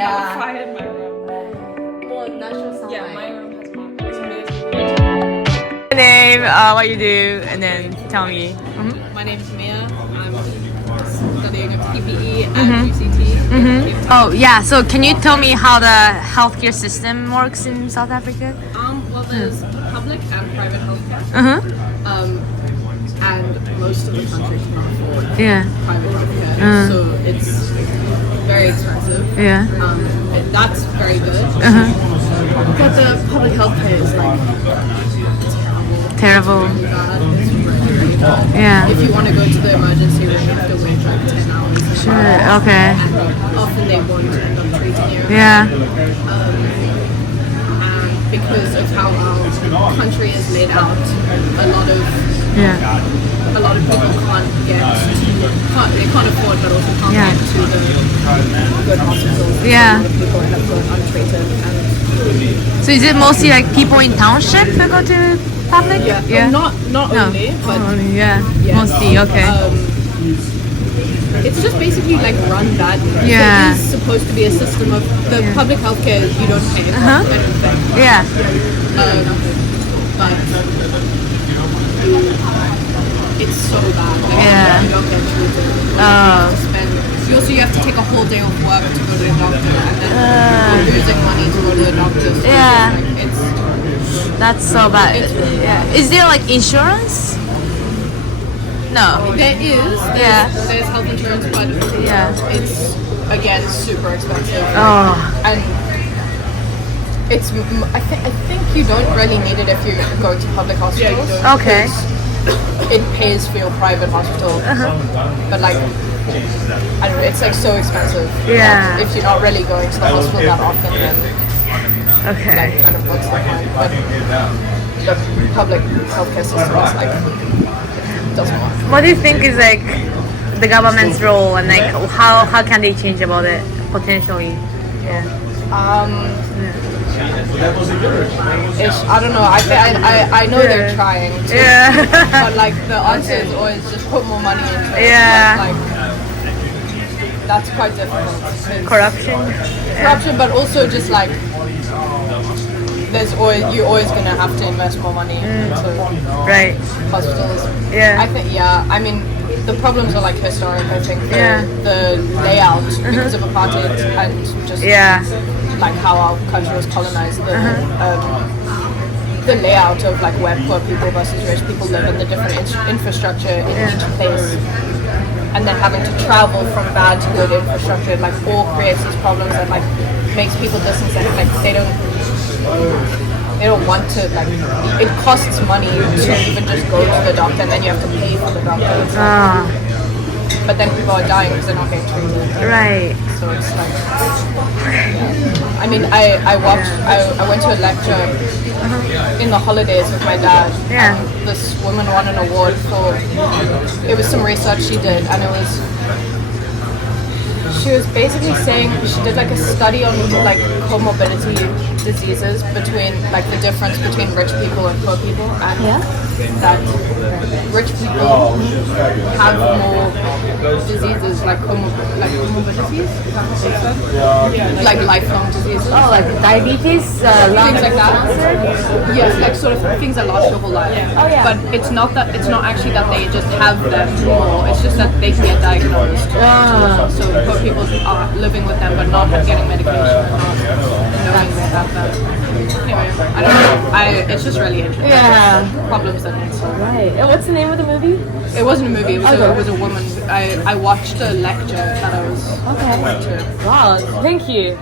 Yeah. Wi-Fi in my room. Well, natural sunlight. Yeah, my room has it's amazing. Name, what you do, and then tell me. My name's Mia. I'm studying a PPE at UCT. Oh yeah, so can you tell me how the healthcare system works in South Africa? Well, there's public and private healthcare. Uh-huh. And most of the country cannot afford Yeah. private healthcare, so it's very expensive. Yeah. And that's very good. But the public healthcare is like Terrible. really bad. It's really, really bad. Yeah. If you want to go to the emergency room, you have to wait like 10 hours. Sure. Okay. And often they won't end up treating you. Yeah. And because of how our country is laid out, Yeah. a lot of people they can't afford, but also can't Yeah. get to the good hospitals. Yeah. A lot of people end up going untreated. And So is it mostly like people in township who go to public? not No. only, but Only, yeah. yes. Mostly. Okay. It's just basically like run badly. Yeah. There is supposed to be a system of the public healthcare you don't pay for. Uh-huh. I don't think. Yeah. But it's so bad. Like, Yeah. you don't get treated. Oh. You have to take a whole day off work to go to the doctor, and then you're losing money to go to the doctor. So Yeah. it's That's so bad. It's really Yeah. Is there like insurance? No. there is there's health insurance, but Yeah. it's again super expensive. Oh. And it's I think you don't really need it if you go to public hospitals. Okay. because It pays for your private hospital, but like I don't know, it's like so expensive. Yeah. If you're not really going to the hospital that often, then Okay. that kind of what's the point. But the public healthcare system is like doesn't work. What do you think is like the government's role and like how can they change about it potentially? Yeah. I don't know. I know they're trying to, Yeah. but like the answer is always just put more money into it. Yeah. But, like that's quite difficult. 'Cause Corruption. but also just like you're always gonna have to invest more money into Right. hospitals. Yeah. I think I mean the problems are like historic. I think Yeah. the layout because of apartheid and just Yeah. like how our country was colonized. The layout of like where poor people versus rich people live and the different infrastructure in each place, and then having to travel from bad to good infrastructure like all creates these problems and like makes people disincentive. Like they don't want to, like it costs money to even just go to the doctor, and then you have to pay for the doctor. It's like, but then people are dying because they're not getting treated. Right. So it's like, I mean, I went to a lecture in the holidays with my dad. Yeah. And this woman won an award for, it was some research she did, and she was basically saying she did like a study on like comorbidity diseases between like the difference between rich people and poor people, and that rich people have more diseases like comorbidities, like lifelong diseases. Oh, like diabetes, lung Things like that. cancer? Yes, like sort of things that last your whole life. Oh, yeah. But it's not actually that they just have them more. It's just that they can get diagnosed. So poor people are living with them but not getting medication, not knowing they have them. Anyway, I don't know. It's just really interesting. Yeah. Problems that need solved. Right. And what's the name of the movie? It wasn't a movie. It was a woman. I watched a lecture that I went to. Wow. Thank you.